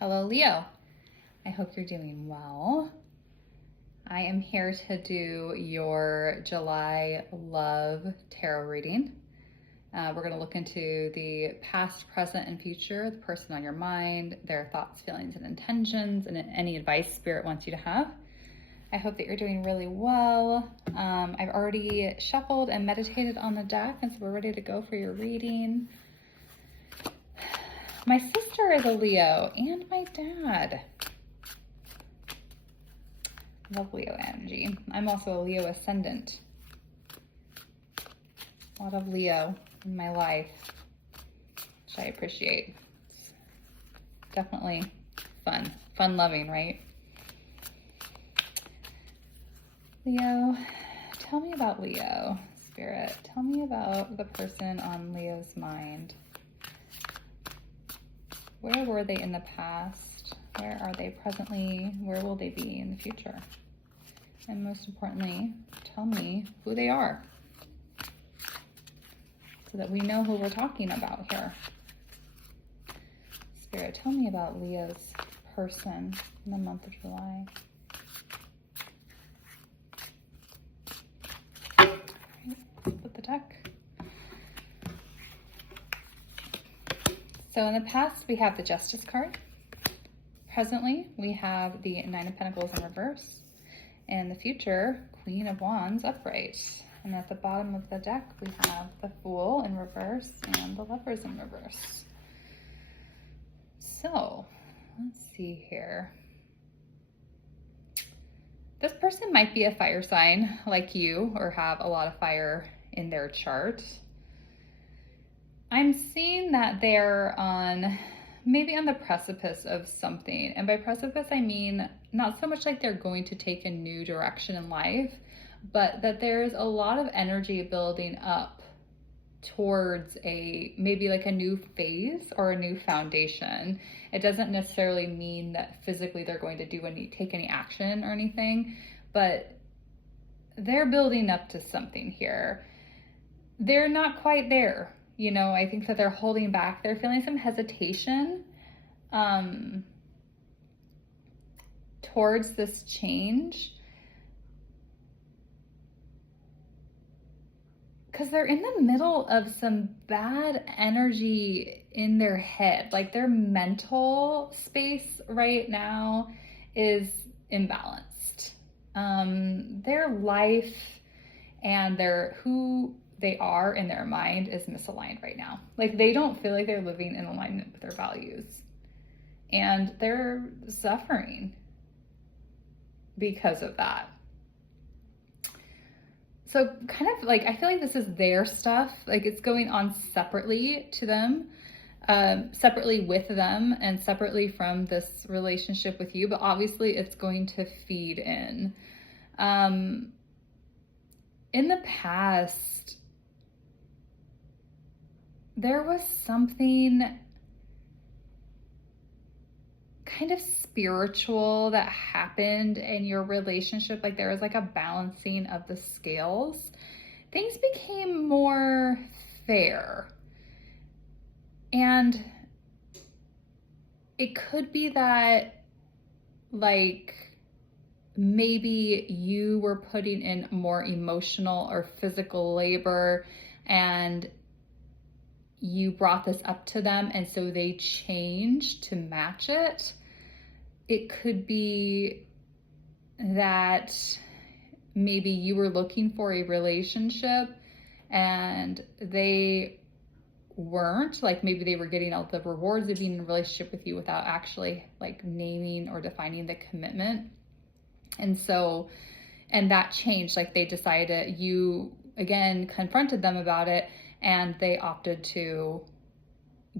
Hello, Leo. I hope you're doing well. I am here to do your July love tarot reading. We're going to look into the past, present, and future, the person on your mind, their thoughts, feelings, and intentions, and any advice Spirit wants you to have. I hope that you're doing really well. I've already shuffled and meditated on the deck, and so we're ready to go for your reading. My sister is a Leo, and my dad. Love Leo energy. I'm also a Leo ascendant. A lot of Leo in my life, which I appreciate. It's definitely fun loving, right? Leo, tell me about Leo, Spirit. Tell me about the person on Leo's mind. Where were they in the past? Where are they presently? Where will they be in the future? And most importantly, tell me who they are so that we know who we're talking about here. Spirit, tell me about Leo's person in the month of July. All right, flip the deck. So in the past, we have the Justice card. Presently, we have the Nine of Pentacles in reverse. And in the future, Queen of Wands upright. And at the bottom of the deck, we have the Fool in reverse and the Lovers in reverse. So, let's see here. This person might be a fire sign like you or have a lot of fire in their chart. I'm seeing that they're maybe on the precipice of something. And by precipice, I mean not so much like they're going to take a new direction in life, but that there's a lot of energy building up towards maybe like a new phase or a new foundation. It doesn't necessarily mean that physically they're going to take any action or anything, but they're building up to something here. They're not quite there. You know, I think that they're holding back. They're feeling some hesitation towards this change because they're in the middle of some bad energy in their head. Like their mental space right now is imbalanced. Their life and who they are in their mind is misaligned right now. Like they don't feel like they're living in alignment with their values. And they're suffering because of that. So kind of like, I feel like this is their stuff. Like it's going on separately to them, separately with them and separately from this relationship with you. But obviously it's going to feed in. In the past, there was something kind of spiritual that happened in your relationship. Like there was like a balancing of the scales. Things became more fair. And it could be that like maybe you were putting in more emotional or physical labor and you brought this up to them and so they changed to match it. It could be that maybe you were looking for a relationship and they weren't. Like maybe they were getting all the rewards of being in a relationship with you without actually like naming or defining the commitment. And that changed. Like they decided, you again confronted them about it, and they opted to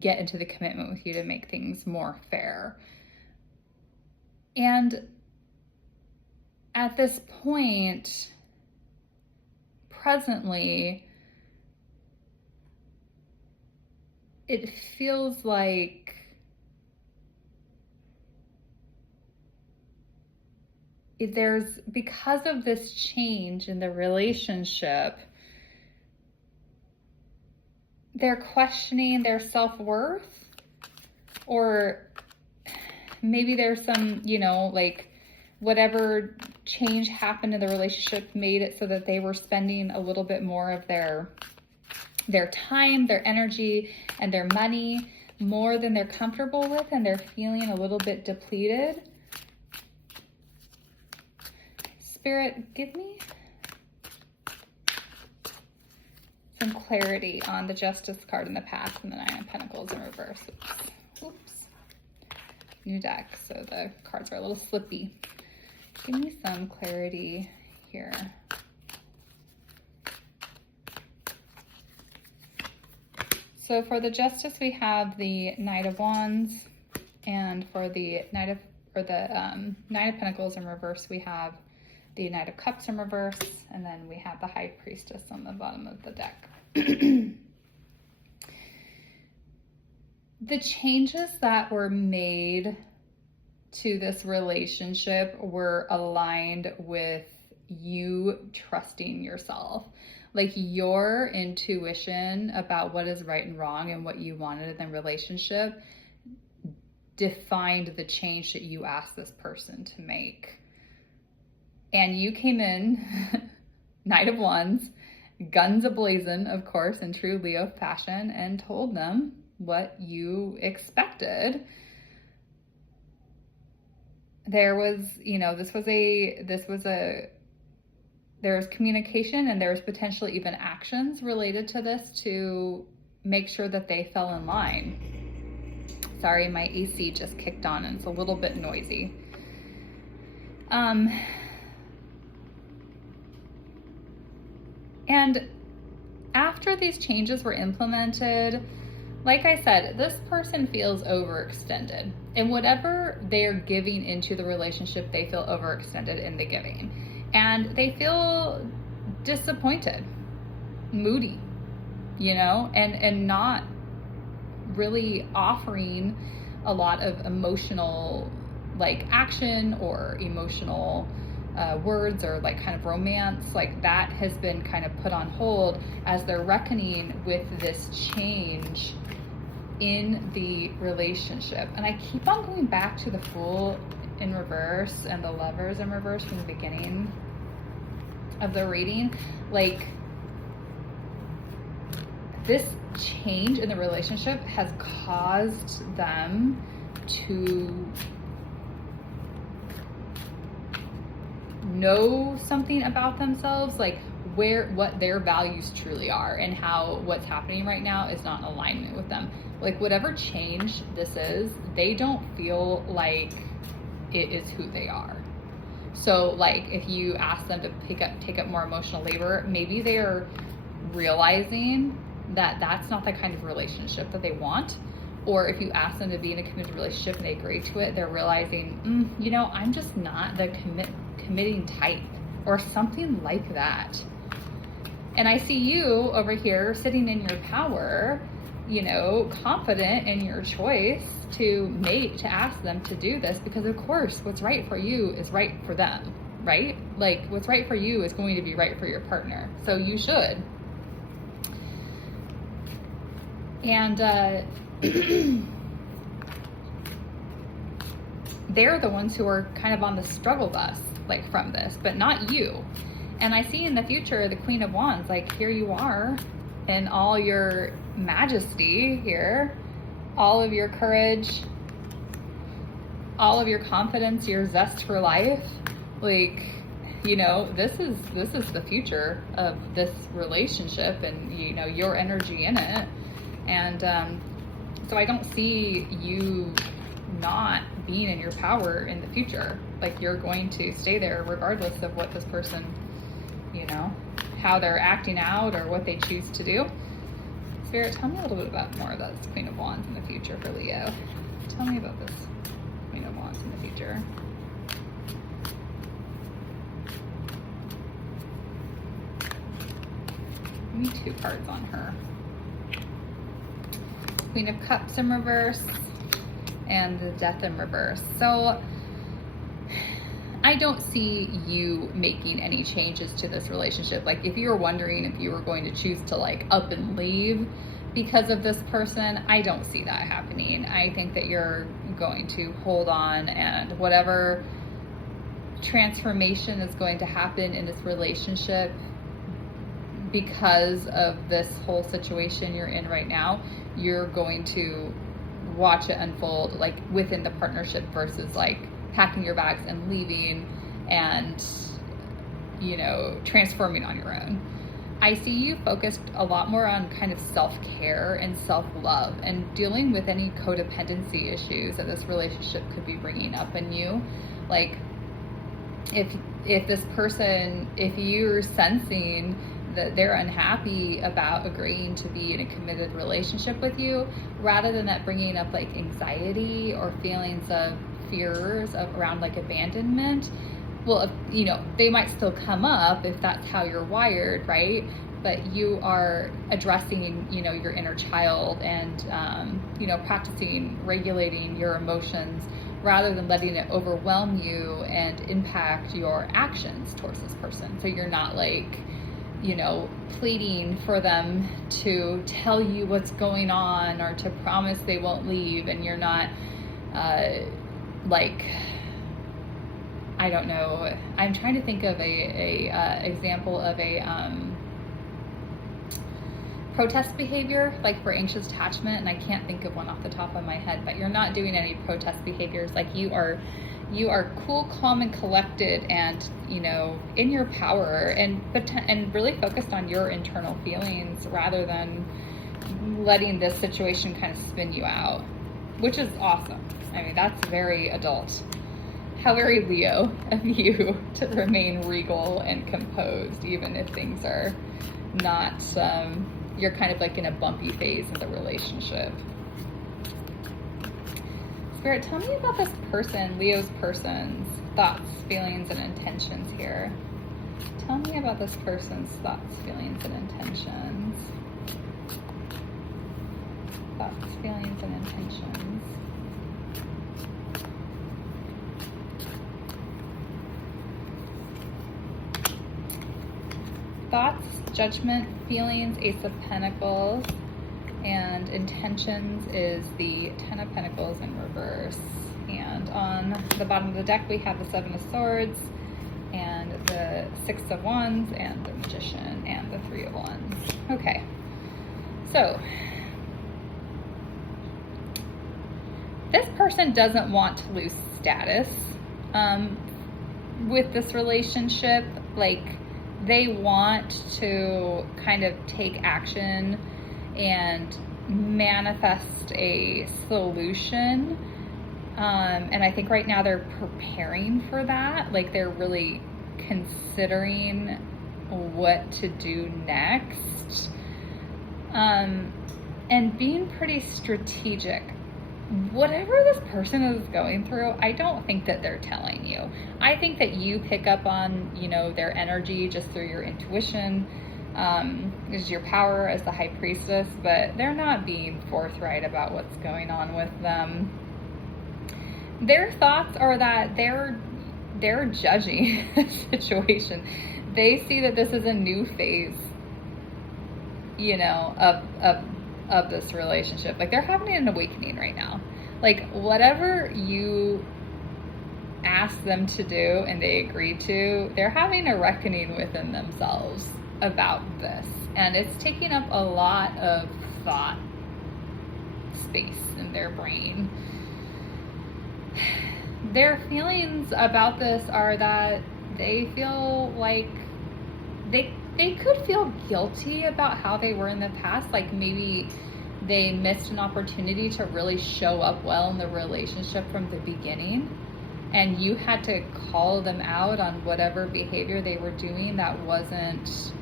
get into the commitment with you to make things more fair. And at this point, presently, it feels like because of this change in the relationship, they're questioning their self-worth, or maybe there's some, like whatever change happened in the relationship made it so that they were spending a little bit more of their time, their energy, and their money more than they're comfortable with, and they're feeling a little bit depleted. Spirit, give me some clarity on the Justice card in the past and the Nine of Pentacles in reverse. Oops. New deck, so the cards are a little slippy. Give me some clarity here. So for the Justice, we have the Knight of Wands, and for the Nine of Pentacles in reverse, we have the Knight of Cups in reverse, and then we have the High Priestess on the bottom of the deck. The changes that were made to this relationship were aligned with you trusting yourself. Like your intuition about what is right and wrong and what you wanted in the relationship defined the change that you asked this person to make. And you came in, Knight of Wands, guns a-blazing, of course, in true Leo fashion, and told them what you expected. There was, there was communication, and there was potentially even actions related to this to make sure that they fell in line. Sorry, my AC just kicked on and it's a little bit noisy. And after these changes were implemented, like I said, this person feels overextended. And whatever they're giving into the relationship, they feel overextended in the giving. And they feel disappointed, moody, and not really offering a lot of emotional action or emotional words or kind of romance. Like that has been kind of put on hold as they're reckoning with this change in the relationship. And I keep on going back to the Fool in reverse and the Lovers in reverse from the beginning of the reading. Like, this change in the relationship has caused them to know something about themselves, like what their values truly are, and how what's happening right now is not in alignment with them. Like whatever change this is, they don't feel like it is who they are. So like if you ask them to take up more emotional labor, maybe they are realizing that that's not the kind of relationship that they want. Or if you ask them to be in a committed relationship and they agree to it, they're realizing, I'm just not the committing type, or something like that. And I see you over here sitting in your power, confident in your choice to ask them to do this, because of course what's right for you is right for them, right? Like what's right for you is going to be right for your partner. So you should. And they're the ones who are kind of on the struggle bus, from this, but not you. And I see in the future the Queen of Wands, here you are in all your majesty here, all of your courage, all of your confidence, your zest for life. This is the future of this relationship, and your energy in it. And so I don't see you not being in your power in the future. You're going to stay there regardless of what this person, how they're acting out or what they choose to do. Spirit, tell me a little bit about more about this Queen of Wands in the future for Leo. Tell me about this Queen of Wands in the future. Give me 2 cards on her. Queen of Cups in reverse and the Death in reverse. So I don't see you making any changes to this relationship. If you were wondering if you were going to choose to up and leave, because of this person, I don't see that happening. I think that you're going to hold on, and whatever transformation is going to happen in this relationship because of this whole situation you're in right now, you're going to watch it unfold, like within the partnership, versus like packing your bags and leaving and, you know, transforming on your own. I see you focused a lot more on kind of self-care and self-love and dealing with any codependency issues that this relationship could be bringing up in you. Like if this person, if you're sensing that they're unhappy about agreeing to be in a committed relationship with you, rather than that bringing up like anxiety or feelings of fears of around like abandonment, well, you know, they might still come up if that's how you're wired, right? But you are addressing, you know, your inner child and, you know, practicing regulating your emotions rather than letting it overwhelm you and impact your actions towards this person. So you're not like, you know, pleading for them to tell you what's going on or to promise they won't leave, and you're not like, I don't know, I'm trying to think of a example of a protest behavior, like for anxious attachment, and I can't think of one off the top of my head, but you're not doing any protest behaviors. Like you are cool, calm, and collected, and, you know, in your power, and really focused on your internal feelings rather than letting this situation kind of spin you out, which is awesome. I mean, that's very adult. How very Leo of you to remain regal and composed, even if things are not, you're kind of like in a bumpy phase of the relationship. Spirit, tell me about this person, Leo's person's thoughts, feelings, and intentions here. Tell me about this person's thoughts, feelings, and intentions. Thoughts, feelings, and intentions. Thoughts, judgment, feelings, Ace of Pentacles, and intentions is the Ten of Pentacles in reverse. And on the bottom of the deck, we have the Seven of Swords, and the Six of Wands, and the Magician, and the Three of Wands. Okay, so this person doesn't want to lose status with this relationship. Like, they want to kind of take action and manifest a solution. And I think right now they're preparing for that. Like, they're really considering what to do next. And being pretty strategic. Whatever this person is going through, I don't think that they're telling you. I think that you pick up on, you know, their energy just through your intuition, is your power as the High Priestess, but they're not being forthright about what's going on with them. Their thoughts are that they're judging the situation. They see that this is a new phase, you know, of this relationship. Like, they're having an awakening right now. Like, whatever you ask them to do and they agree to, they're having a reckoning within themselves about this. And it's taking up a lot of thought space in their brain. Their feelings about this are that they feel like they could feel guilty about how they were in the past. Like, maybe they missed an opportunity to really show up well in the relationship from the beginning, and you had to call them out on whatever behavior they were doing that wasn't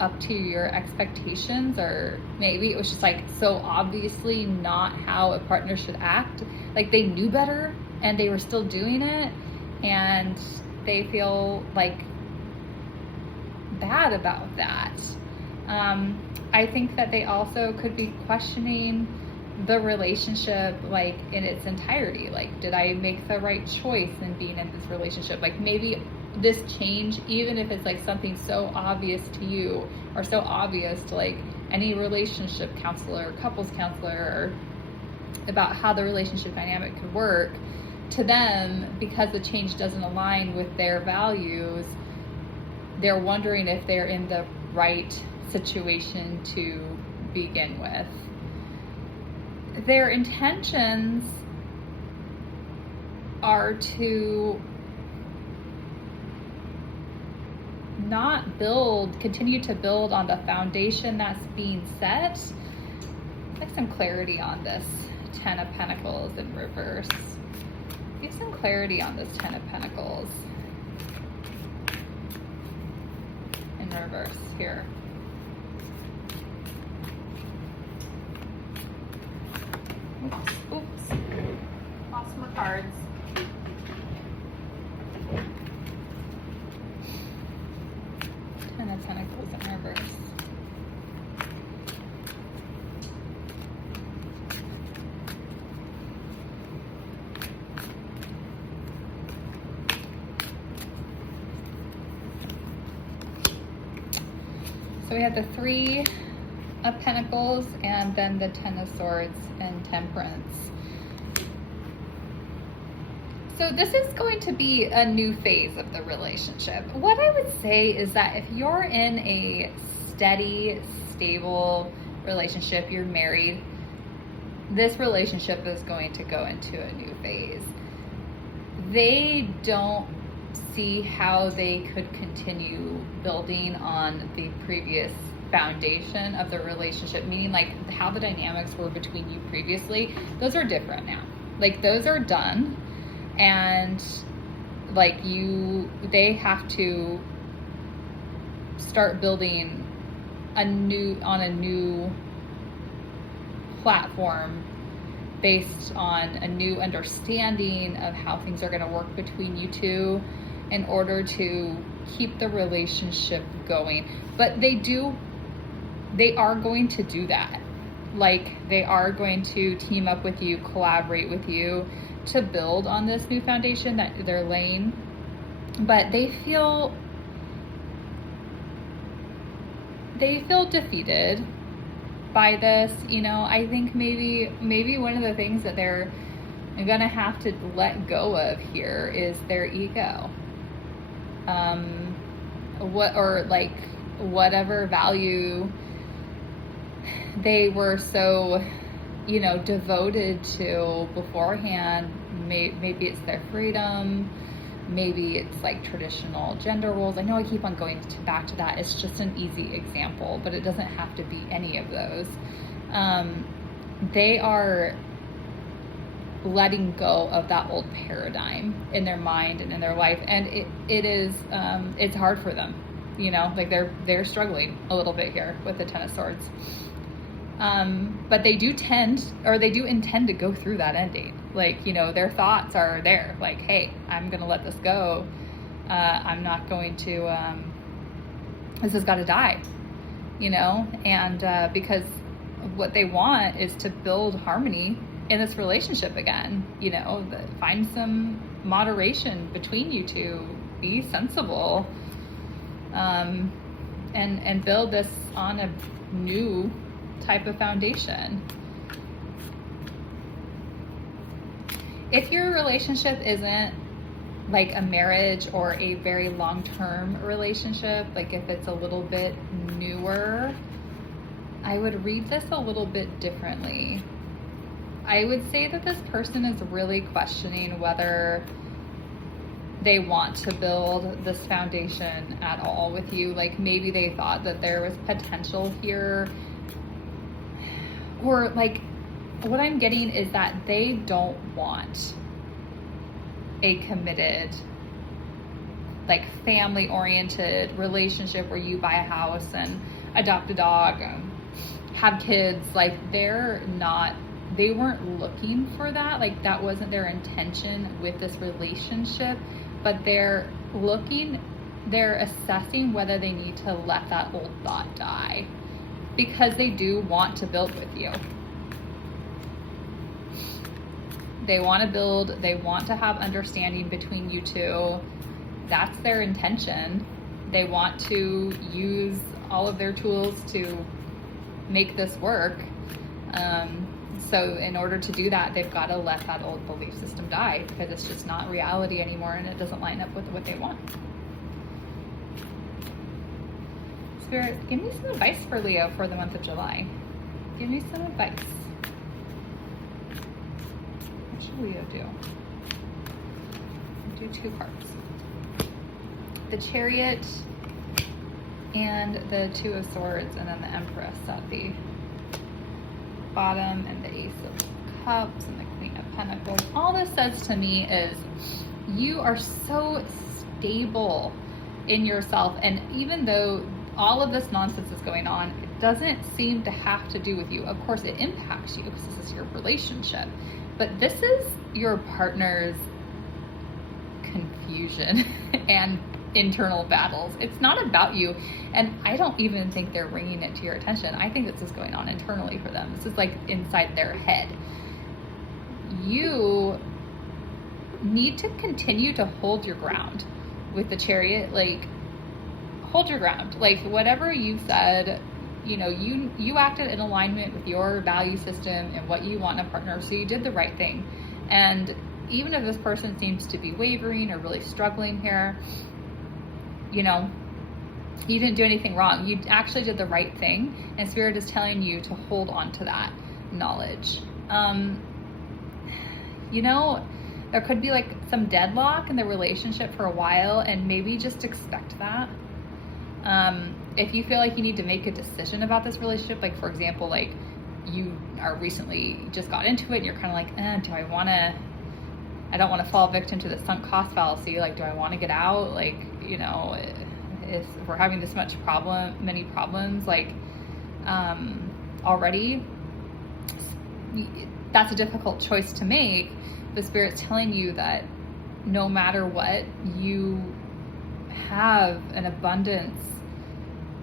up to your expectations, or maybe it was just like so obviously not how a partner should act. Like, they knew better and they were still doing it, and they feel like bad about that. I think that they also could be questioning the relationship, like, in its entirety. Like, did I make the right choice in being in this relationship? Like, maybe this change, even if it's like something so obvious to you or so obvious to like any relationship counselor, couples counselor, about how the relationship dynamic could work, to them, because the change doesn't align with their values, they're wondering if they're in the right situation to begin with. Their intentions are to not continue to build on the foundation that's being set. I'd like some clarity on this Ten of Pentacles in reverse. Give some clarity on this Ten of Pentacles in reverse here. Oops. Lost my cards. Ten of Pentacles in reverse. So we have the Three of Pentacles and then the Ten of Swords and Temperance. So this is going to be a new phase of the relationship. What I would say is that if you're in a steady, stable relationship, you're married, this relationship is going to go into a new phase. They don't see how they could continue building on the previous foundation of the relationship, meaning like how the dynamics were between you previously. Those are different now. Like those are done, and like they have to start building on a new platform based on a new understanding of how things are going to work between you two in order to keep the relationship going. But they are going to do that. Like they are going to team up with you, collaborate with you to build on this new foundation that they're laying. But they feel defeated by this. You know, I think maybe one of the things that they're gonna have to let go of here is their ego. Whatever value they were so, devoted to beforehand. Maybe it's their freedom. Maybe it's like traditional gender roles. I know I keep on going back to that. It's just an easy example, but it doesn't have to be any of those. They are letting go of that old paradigm in their mind and in their life, and it's hard for them. Like they're struggling a little bit here with the Ten of Swords. But they do intend to go through that ending. Like, their thoughts are there. Like, hey, I'm going to let this go. I'm not going to, this has got to die, and, because what they want is to build harmony in this relationship again, find some moderation between you two, be sensible, and build this on a new type of foundation. If your relationship isn't like a marriage or a very long-term relationship, like if it's a little bit newer, I would read this a little bit differently. I would say that this person is really questioning whether they want to build this foundation at all with you. Like maybe they thought that there was potential here, or like what I'm getting is that they don't want a committed, like family-oriented relationship where you buy a house and adopt a dog and have kids. Like they weren't looking for that. Like that wasn't their intention with this relationship, but they're assessing whether they need to let that old thought die, because they do want to build with you. They want to build, they want to have understanding between you two. That's their intention. They want to use all of their tools to make this work. So in order to do that, they've got to let that old belief system die, because it's just not reality anymore and it doesn't line up with what they want. Spirit, give me some advice for Leo for the month of July. Give me some advice. What should Leo do? Do 2 cards. The Chariot and the 2 of Swords, and then the Empress at the bottom, and the Ace of Cups and the Queen of Pentacles. All this says to me is you are so stable in yourself, and even though all of this nonsense is going on, it doesn't seem to have to do with you. Of course it impacts you because this is your relationship, but this is your partner's confusion and internal battles. It's not about you, and I don't even think they're bringing it to your attention. I think this is going on internally for them. This is like inside their head. You need to continue to hold your ground with the Chariot. Like, hold your ground. Like, whatever you said, you know, you acted in alignment with your value system and what you want in a partner, so you did the right thing. And even if this person seems to be wavering or really struggling here, you know, you didn't do anything wrong. You actually did the right thing, and Spirit is telling you to hold on to that knowledge. You know, there could be like some deadlock in the relationship for a while, and maybe just expect that. If you feel like you need to make a decision about this relationship, like for example, like you are recently just got into it and you're kind of like, I don't want to fall victim to the sunk cost fallacy. Like, do I want to get out? Like, you know, if we're having this many problems, like, already, that's a difficult choice to make. The Spirit's telling you that no matter what, you have an abundance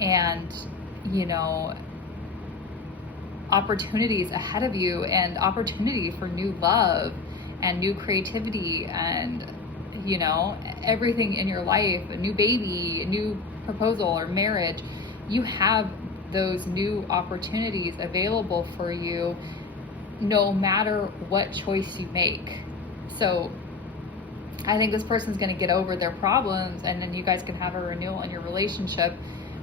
and, you know, opportunities ahead of you, and opportunity for new love and new creativity, and, you know, everything in your life, a new baby, a new proposal or marriage. You have those new opportunities available for you no matter what choice you make. So I think this person's going to get over their problems, and then you guys can have a renewal in your relationship.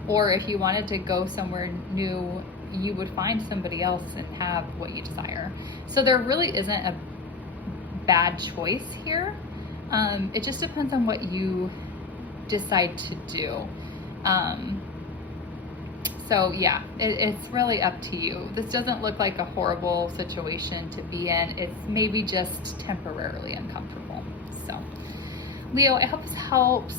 Or if you wanted to go somewhere new, you would find somebody else and have what you desire. So there really isn't a bad choice here. It just depends on what you decide to do. So yeah, it's really up to you. This doesn't look like a horrible situation to be in. It's maybe just temporarily uncomfortable. So Leo, I hope this helps.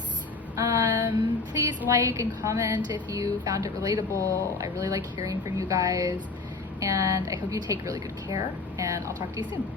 Please like and comment if you found it relatable. I really like hearing from you guys, and I hope you take really good care, and I'll talk to you soon.